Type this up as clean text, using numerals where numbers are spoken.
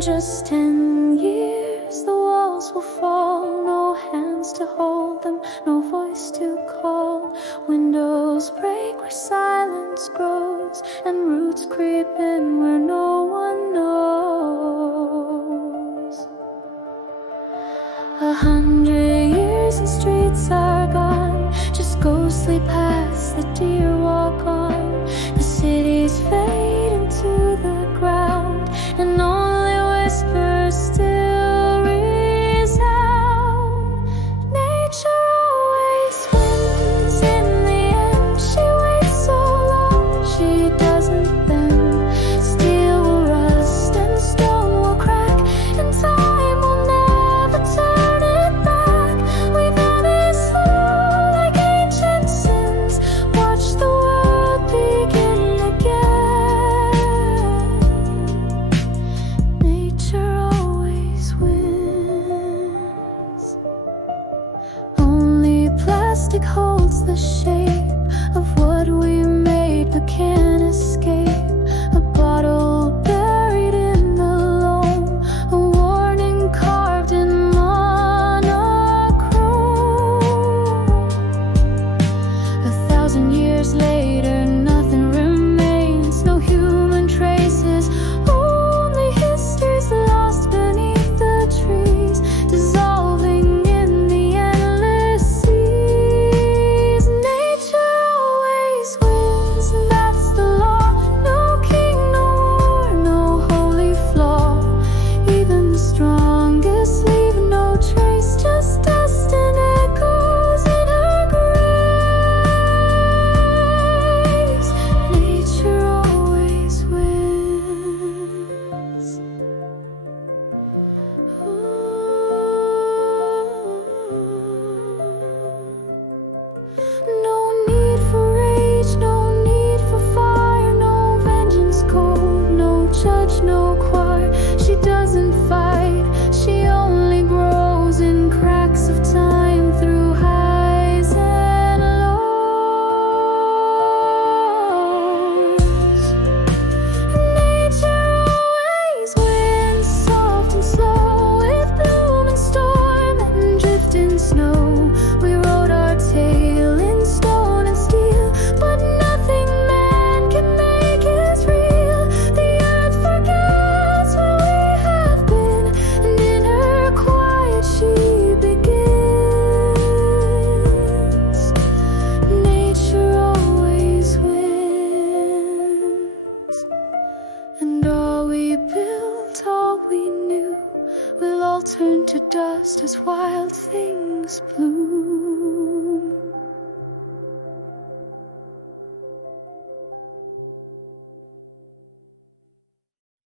just 10 years, the walls will fall. No hands to hold them, no voice to call. Windows break where silence grows, and roots creep in where no one knows. 100 years and streets are gone, just ghostly paths the deer walk on. The cities fade into the ground, and only whispers still resound. Nature always wins in the end. She waits so long, she doesn't bend. Steel will rust and stone will crack, and time will never turn it back. We vanish slow like ancient sins. Watch the world begin again. Nature always wins. Only plastic holds the shape of what we made but can't escape. A bottle buried in the loam, a warning carved in monochrome. 1,000 years later, nothing remains, no human traces, only histories lost beneath the trees, dissolving in the endless seas. Nature always wins, and that's the law. No king, no war, no holy flaw. Even the strongest leave no trace, just dust and echoes in her graves. Nature always wins. No need for rage, no need for fire, no vengeance cold, no judge, no choir. She doesn't fight, she only grows in cracks of time, through highs and lows. Nature always wins, soft and slow, with bloom and storm and drift and snow. We wrote our tale in stone and steel, but nothing man can make is real. The earth forgets where we have been, and in her quiet she begins. Nature always wins. And all we built, all we knew, will all turn to dust as wild things bloom.